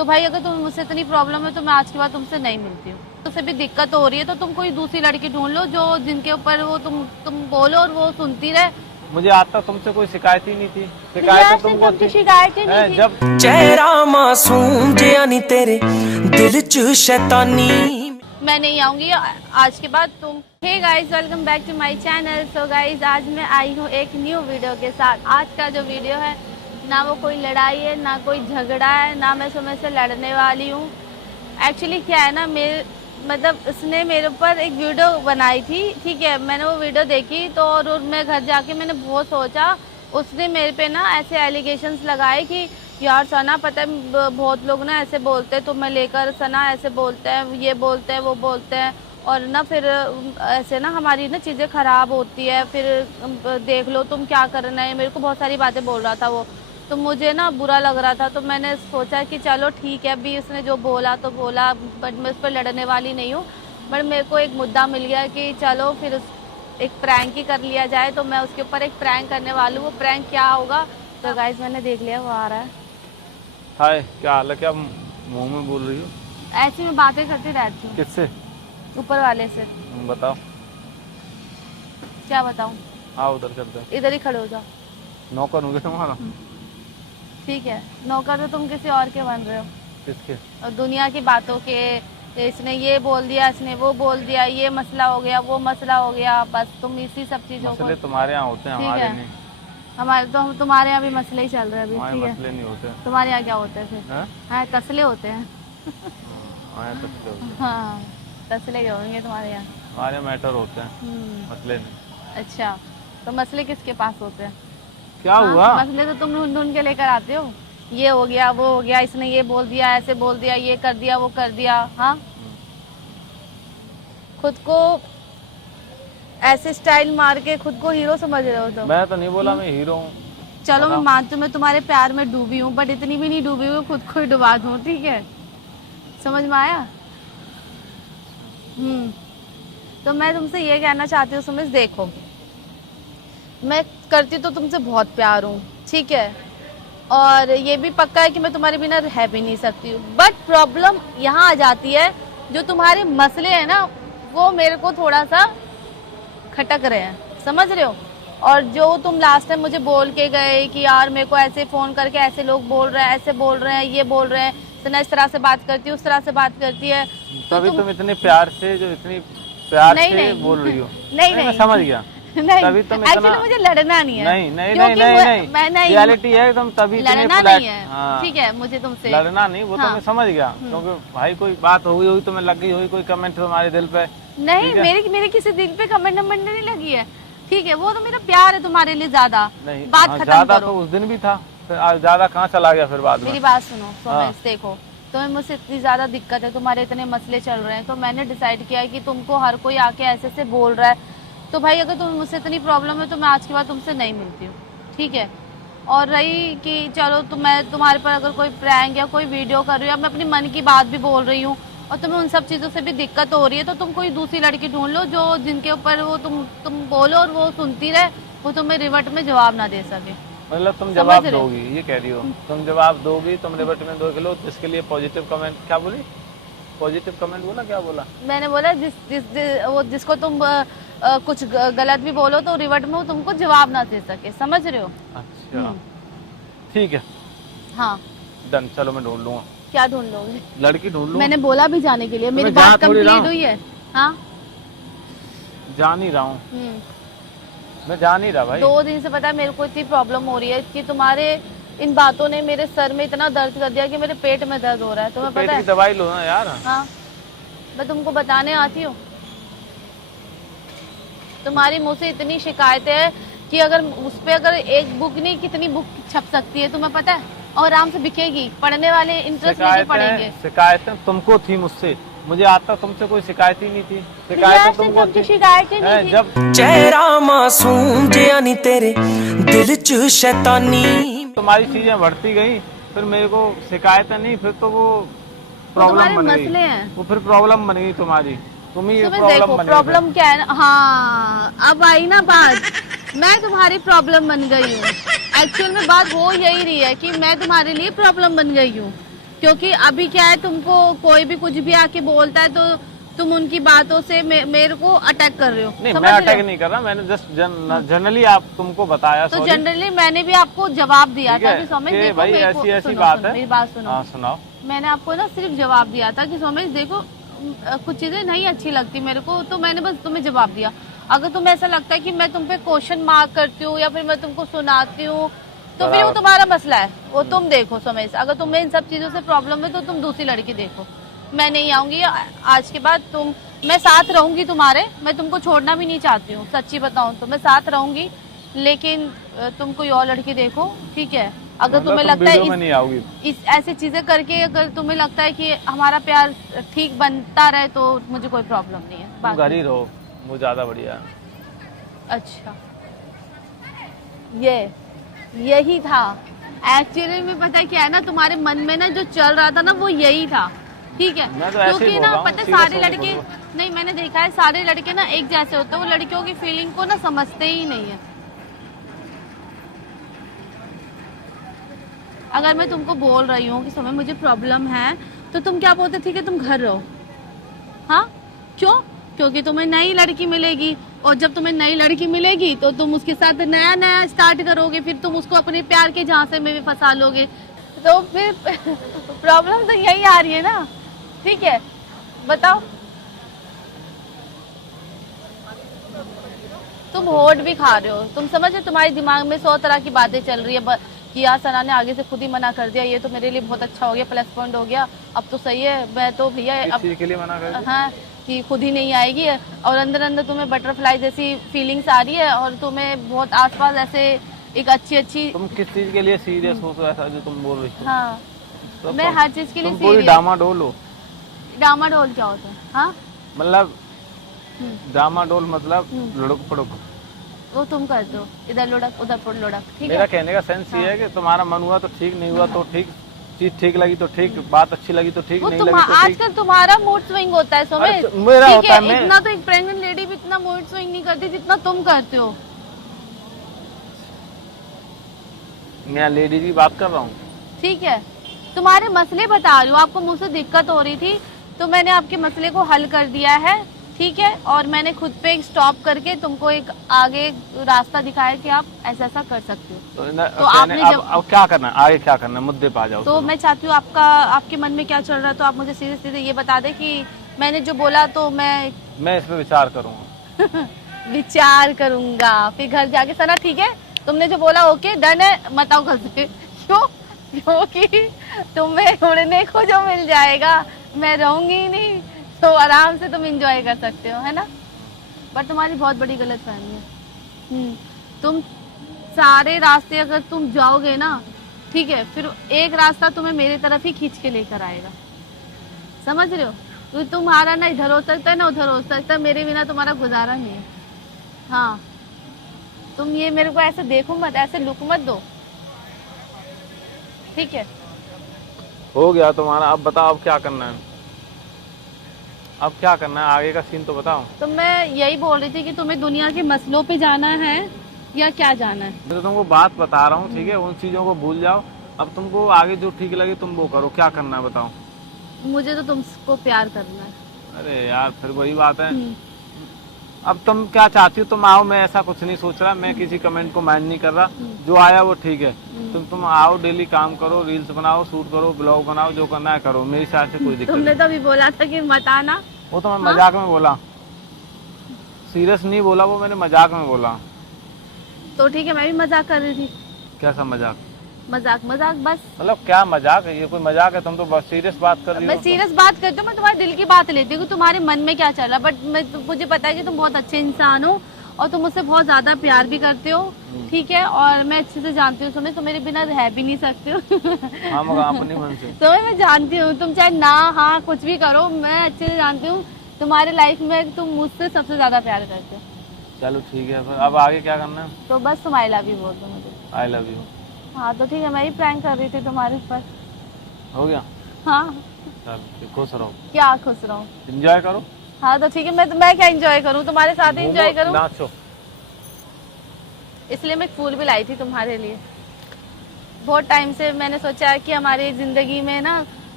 तो भाई अगर तुम्हें मुझसे इतनी प्रॉब्लम है तो मैं आज के बाद तुमसे नहीं मिलती हूँ। तुमसे भी दिक्कत हो रही है तो तुम कोई दूसरी लड़की ढूंढ लो जो जिनके ऊपर वो तुम बोलो और वो सुनती रहे। मुझे आज तक तुमसे कोई शिकायत ही नहीं थी। शिकायत तुमको थी। शिकायत ही नहीं थी। जब चेहरा मासूम जियानी तेरे दिल च शैतानी। मैं नहीं आऊंगी आज के बाद तुम। Hey guys, welcome back to my channel. So guys, आज मैं आई हूँ एक न्यू वीडियो के साथ। आज का जो वीडियो है ना वो कोई लड़ाई है ना कोई झगड़ा है, ना मैं सुबह से लड़ने वाली हूँ। एक्चुअली क्या है ना, उसने मेरे ऊपर एक वीडियो बनाई थी, ठीक है। मैंने वो वीडियो देखी तो और मैं घर जाके मैंने बहुत सोचा। उसने मेरे पे ना ऐसे एलिगेशंस लगाए कि यार सना, पता है बहुत लोग ना ऐसे बोलते हैं तुम्हें लेकर, सना ऐसे बोलते हैं, ये बोलते हैं, वो बोलते हैं, और ना फिर ऐसे ना हमारी ना चीज़ें ख़राब होती है, फिर देख लो तुम क्या करना है। मेरे को बहुत सारी बातें बोल रहा था वो, तो मुझे ना बुरा लग रहा था। तो मैंने सोचा कि चलो ठीक है, अभी उसने जो बोला तो बोला, बट मैं उस पर लड़ने वाली नहीं हूँ। बट मेरे को एक मुद्दा मिल गया कि चलो फिर एक प्रैंक ही कर लिया जाए, तो मैं उसके ऊपर एक प्रैंक करने वाली हूँ। वो प्रैंक क्या होगा तो गाइस मैंने देख लिया, वो आ रहा है। हाय, क्या हाल है? क्या मुंह में बोल रही हो? ऐसी मैं बातें करती रहती हूँ। किससे? ऊपर वाले से। बताओ। क्या बताऊँ? आओ उधर चलते हैं। इधर ही खड़े हो जाओ। नौकर हूँ तुम्हारा? ठीक है, नौकर तो तुम किसी और के बन रहे हो। किसके? और दुनिया की बातों के, इसने ये बोल दिया, इसने वो बोल दिया, ये मसला हो गया, वो मसला हो गया, बस तुम इसी सब चीजों को। मसले तुम्हारे यहाँ होते हैं, हमारे नहीं। हमारे तो तुम्हारे यहाँ भी मसले ही चल रहे हैं अभी, हमारे ठीक है। मसले नहीं होते। तुम्हारे यहाँ क्या होते हैं फिर? हाँ, तसले होते हैं। हमारे तसले होते हैं। हाँ, तसले क्या होंगे तुम्हारे यहाँ? हमारे मैटर होते हैं, मसले नहीं। अच्छा, तो मसले किसके पास होते हैं? क्या हुआ? मसले तो तुम ढूंढ ढूंढ के लेकर आते हो। ये हो गया, वो हो गया, इसने ये बोल दिया, ऐसे बोल दिया, ये कर दिया, वो कर दिया। हाँ, खुद को ऐसे स्टाइल मार के खुद को हीरो समझ रहे हो तो? मैं तो नहीं बोला मैं हीरो हूँ। चलो मैं मानती हूँ, मैं तुम्हारे प्यार में डूबी हूँ, बट इतनी भी नहीं डूबी हूँ खुद को ही डुबा दूँ, ठीक है। समझ में आया? तो मैं तुमसे ये कहना चाहती हूँ सुमित, देखो मैं करती तो तुमसे बहुत प्यार हूँ, ठीक है, और ये भी पक्का है कि मैं तुम्हारे बिना रह भी नहीं सकती हूँ। बट प्रॉब्लम यहाँ आ जाती है, जो तुम्हारे मसले हैं ना वो मेरे को थोड़ा सा खटक रहे हैं, समझ रहे हो। और जो तुम लास्ट टाइम मुझे बोल के गए कि यार मेरे को ऐसे फोन करके ऐसे लोग बोल रहे हैं, ऐसे बोल रहे हैं, ये बोल रहे हैं, सना इस तरह से बात करती है, उस तरह से बात करती है, तभी तुम इतने प्यार से, जो इतनी प्यार से बोल रही हो। नहीं, मैं समझ गया। नहीं, तभी तुम एक्चुअली मुझे लड़ना नहीं है। नहीं, रियलिटी है तुम तभी लड़ना नहीं है। हाँ, ठीक है, मुझे तुमसे लड़ना नहीं, वो तो मैं समझ गया, क्योंकि भाई कोई बात हो गई हुई तो मैं लग गई हुई, कोई कमेंट तुम्हारे दिल पे नहीं। मेरे किसी दिल पे कमेंट नहीं लगी है, ठीक है। वो तो मेरा प्यार है तुम्हारे लिए ज्यादा। नहीं, बात खत्म ज्यादा करो। तो उस दिन भी था, फिर ज्यादा कहाँ चला गया फिर बाद में? मेरी बात सुनो सोमेश, देखो तुम्हें मुझसे इतनी ज्यादा दिक्कत है, तुम्हारे इतने मसले चल रहे हैं, तो मैंने डिसाइड किया है कि तुमको हर कोई आके ऐसे से बोल रहा है, तो भाई अगर तुम्हें मुझसे इतनी प्रॉब्लम है तो मैं आज के बाद तुमसे नहीं मिलती हूँ, ठीक है। और रही कि चलो मैं तुम्हारे पर अगर कोई प्रैंक या कोई वीडियो कर रही हूँ, मैं अपनी मन की बात भी बोल रही हूँ, और तुम्हें उन सब चीज़ों से भी दिक्कत हो रही है, तो तुम कोई दूसरी लड़की ढूंढ लो जो जिनके ऊपर वो तुम बोलो और वो सुनती रहे, वो तुम्हें रिवर्ट में जवाब ना दे सके। मतलब तुम जवाब दोगी, ये कह रही हो? तुम जवाब दोगी, तुम रिवर्ट में दोगे लो, इसके लिए पॉजिटिव कमेंट क्या बोली? पॉजिटिव कमेंट बोला? क्या बोला? मैंने बोला जिसको तुम कुछ गलत भी बोलो तो रिवर्ट में वो तुमको जवाब ना दे सके, समझ रहे हो? अच्छा, ठीक है, हाँ डन। चलो मैं ढूंढ लूंगा। क्या ढूंढ लोगे? लड़की ढूंढ लूंगा। मैंने बोला भी जाने के लिए, मेरी बात कंप्लीट हुई है। हाँ, जान ही रहा हूँ, मैं जान ही रहा भाई। 2 दिन से पता है मेरे को इतनी प्रॉब्लम हो रही है कि तुम्हारे इन बातों ने मेरे सर में इतना दर्द कर दिया कि मेरे पेट में दर्द हो रहा है। तुम्हें पता है? दवाई लो ना यार। हाँ, मैं तुमको बताने आती हूँ, तुम्हारी मुँह से इतनी शिकायतें है कि अगर उस पे अगर एक बुक नहीं कितनी बुक छप सकती है, तुम्हें पता है, और आराम से बिकेगी, पढ़ने वाले इंटरेस्ट लेके पढ़ेंगे। शिकायतें तुमको थी मुझसे, मुझे आज तक तुमसे कोई शिकायत ही नहीं थी। शिकायत तुमको थी। शिकायत ही नहीं थी। जब चेहरा मासूम जियानी तेरे दिल च शैतानी। तुम्हारी चीजें बढ़ती गई, फिर मेरे को शिकायतें नहीं, फिर तो वो प्रॉब्लम बन गई। वो फिर प्रॉब्लम बन गई तुम्हारी, तुम ही प्रॉब्लम बन गई। प्रॉब्लम क्या है? हाँ, अब आई ना बात, मैं तुम्हारी प्रॉब्लम बन गई हूँ। एक्चुअल में बात हो यही रही है कि मैं तुम्हारे लिए प्रॉब्लम बन गई हूँ, क्योंकि अभी क्या है, तुमको कोई भी कुछ भी आके बोलता है तो तुम उनकी बातों से मेरे को अटैक कर रहे हो। नहीं, मैं अटैक नहीं कर रहा, मैंने जस्ट जनरली आप तुमको बताया। तो जनरली मैंने भी आपको जवाब दिया था कि सौमेश देखो, भाई ऐसी बात है, मेरी बात सुनो। हाँ सुनाओ। मैंने आपको ना सिर्फ जवाब दिया था कि सौमेश देखो कुछ चीजें नहीं अच्छी लगती मेरे को, तो मैंने बस तुम्हें जवाब दिया। अगर तुम्हें ऐसा लगता है कि मैं तुम पे क्वेश्चन मार्क करती हूँ या फिर मैं तुमको सुनाती हूँ तो फिर वो तुम्हारा मसला है, वो तुम देखो सौमेश। अगर तुम्हें इन सब चीजों से प्रॉब्लम है तो तुम दूसरी लड़की देखो, मैं नहीं आऊंगी आज के बाद। मैं साथ रहूंगी तुम्हारे, मैं तुमको छोड़ना भी नहीं चाहती हूँ, सच्ची बताऊं तो मैं साथ रहूंगी, लेकिन तुम कोई और लड़की देखो, ठीक है? अगर तुम्हें लगता है इस ऐसी चीजें करके अगर तुम्हें लगता है कि हमारा प्यार ठीक बनता रहे तो मुझे कोई प्रॉब्लम नहीं है। घर ही रहो, वो ज्यादा बढ़िया है। अच्छा, यही था एक्चुअली में। पता है क्या है ना, तुम्हारे मन में ना जो चल रहा था ना वो यही था, ठीक है? क्योंकि ना पता है सारे लड़के, नहीं मैंने देखा है सारे लड़के ना एक जैसे होते हैं, वो लड़कियों की फीलिंग को ना समझते ही नहीं है। अगर मैं तुमको बोल रही हूँ कि समय मुझे प्रॉब्लम है तो तुम क्या बोलते, ठीक है तुम घर रहो। हाँ क्यों? क्योंकि तुम्हें नई लड़की मिलेगी, और जब तुम्हें नई लड़की मिलेगी तो तुम उसके साथ नया नया स्टार्ट करोगे, फिर तुम उसको अपने प्यार के झांसे में भी फंसा लोगे, तो फिर प्रॉब्लम तो यही आ रही है ना, ठीक है? बताओ। तुम होट भी खा रहे हो, तुम समझ रहे, तुम्हारे दिमाग में 100 तरह की बातें चल रही है कि यार सना ने आगे से खुद ही मना कर दिया, ये तो मेरे लिए बहुत अच्छा हो गया, प्लस पॉइंट हो गया, अब तो सही है, मैं तो भैया अब के लिए मना कर दिया। हाँ कि खुद ही नहीं आएगी, और अंदर अंदर तुम्हें बटरफ्लाई जैसी फीलिंग्स आ रही है, और तुम्हें बहुत आसपास ऐसे एक अच्छी तुम किस चीज के लिए सीरियस हो, तो ऐसा जो तुम बोल रही हो? हाँ तो मैं हर चीज के लिए सीरियस। डामाडोल हो। डामाडोल क्या होता है? हाँ मतलब डामाडोल मतलब लुढ़क पुढ़क, वो तुम करते हो, इधर लुढ़क उधर लुढ़क, ठीक है? मेरा कहने का सेंस ये है कि तुम्हारा मन हुआ तो ठीक, नहीं हुआ तो ठीक, चीज ठीक लगी तो ठीक, बात अच्छी लगी तो ठीक, नहीं लगी तो ठीक। आजकल तुम्हारा मूड स्विंग होता है सौमेश, मेरा होता है। इतना तो एक प्रेग्नेंट लेडी भी इतना मूड स्विंग नहीं करती जितना तुम करते हो। मैं लेडी की बात कर रहा हूँ, ठीक है? तुम्हारे मसले बता रही हूँ, आपको मुझसे दिक्कत हो रही थी तो मैंने आपके मसले को हल कर दिया है, ठीक है? और मैंने खुद पे एक स्टॉप करके तुमको एक आगे रास्ता दिखाया कि आप ऐसा ऐसा कर सकते हो। तो आपने अब क्या करना है, आगे क्या करना है, मुद्दे पे आ जाओ। तो मैं चाहती हूँ आपके मन में क्या चल रहा है, तो आप मुझे सीधे सीधे ये बता दे कि मैंने जो बोला तो मैं इस पे विचार करूंगा। विचार करूंगा, फिर घर जाके सना ठीक है तुमने जो बोला ओके डन है, मत आओ घर से। क्यों? क्योंकि तुम्हें उड़ने को जो मिल जाएगा, मैं रहूंगी ही नहीं, तो आराम से तुम एंजॉय कर सकते हो, है ना? पर तुम्हारी बहुत बड़ी गलतफहमी है। तुम सारे रास्ते अगर तुम जाओगे ना, ठीक है, फिर एक रास्ता तुम्हें मेरी तरफ ही खींच के लेकर आएगा, समझ रहे हो? तो तुम्हारा ना इधर हो सकता है ना उधर हो सकता है, मेरे बिना तुम्हारा गुजारा नहीं है। हाँ तुम ये मेरे को ऐसे देखो मत, ऐसे लुक मत दो, ठीक है? हो गया तुम्हारा, अब बताओ अब क्या करना है, अब क्या करना है, आगे का सीन तो बताओ। तो मैं यही बोल रही थी कि तुम्हें दुनिया के मसलों पे जाना है या क्या जाना है? मैं तो तुमको बात बता रहा हूँ, ठीक है? उन चीजों को भूल जाओ, अब तुमको आगे जो ठीक लगे तुम वो करो, क्या करना है बताओ। मुझे तो तुमको प्यार करना है। अरे यार फिर वही बात है, अब तुम क्या चाहती हो, तुम आओ, मैं ऐसा कुछ नहीं सोच रहा, मैं किसी कमेंट को माइंड नहीं कर रहा, जो आया वो ठीक है। तुम आओ, डेली काम करो, रील्स बनाओ, शूट करो, ब्लॉग बनाओ, जो करना है करो, मेरे हिसाब से कोई दिक्कत। तुमने तो अभी बोला था कि मत आना। वो तो मैं मजाक में बोला, सीरियस नहीं बोला, वो मैंने मजाक में बोला। तो ठीक है, मैं भी मजाक कर रही थी। कैसा मजाक? मजाक बस। मतलब क्या मजाक है, ये कोई मजाक है? तुम तो बस सीरियस बात कर रही हो। मैं सीरियस बात करती हूँ, मैं तुम्हारे दिल की बात लेती हूँ कि तुम्हारे मन में क्या चल रहा है, बट मुझे पता है कि तुम बहुत अच्छे इंसान हो और तुम मुझसे बहुत ज्यादा प्यार भी करते हो, ठीक है? और मैं अच्छे से जानती हूँ तुम्हें, तुम मेरे बिना रह भी नहीं सकते हो। हाँ मगर अपने मन से तुम्हें मैं जानती हूँ, तुम चाहे ना हाँ कुछ भी करो, मैं अच्छे से जानती हूँ तुम्हारे लाइफ में तुम मुझसे सबसे ज्यादा प्यार करते हो। चलो ठीक है, फिर अब आगे क्या करना है? तो बस तुम आई लव यू बोल दो मुझे। I love you. हाँ तो ठीक है, मैं ही प्रैंक कर रही थी तुम्हारे ऊपर। हो गया? हाँ चल खुश रहो। क्या खुश रहो? एंजॉय करो। हाँ तो ठीक है, मैं क्या एंजॉय करूँ, तुम्हारे साथ ही एंजॉय करूँ। नाचो। इसलिए मैं फूल भी लाई थी तुम्हारे लिए। बहुत टाइम से मैंने सोचा कि हमारी जिंदगी में ना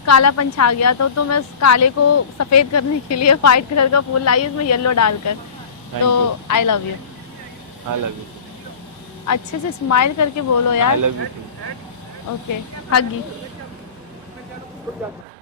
कालापन छा गया तो मैं उस काले को सफेद करने के लिए व्हाइट कलर का फूल लाई, उसमें येलो डालकर। तो I love you. I love you. अच्छे से स्माइल करके बोलो आई यार। Love you. Okay, hug.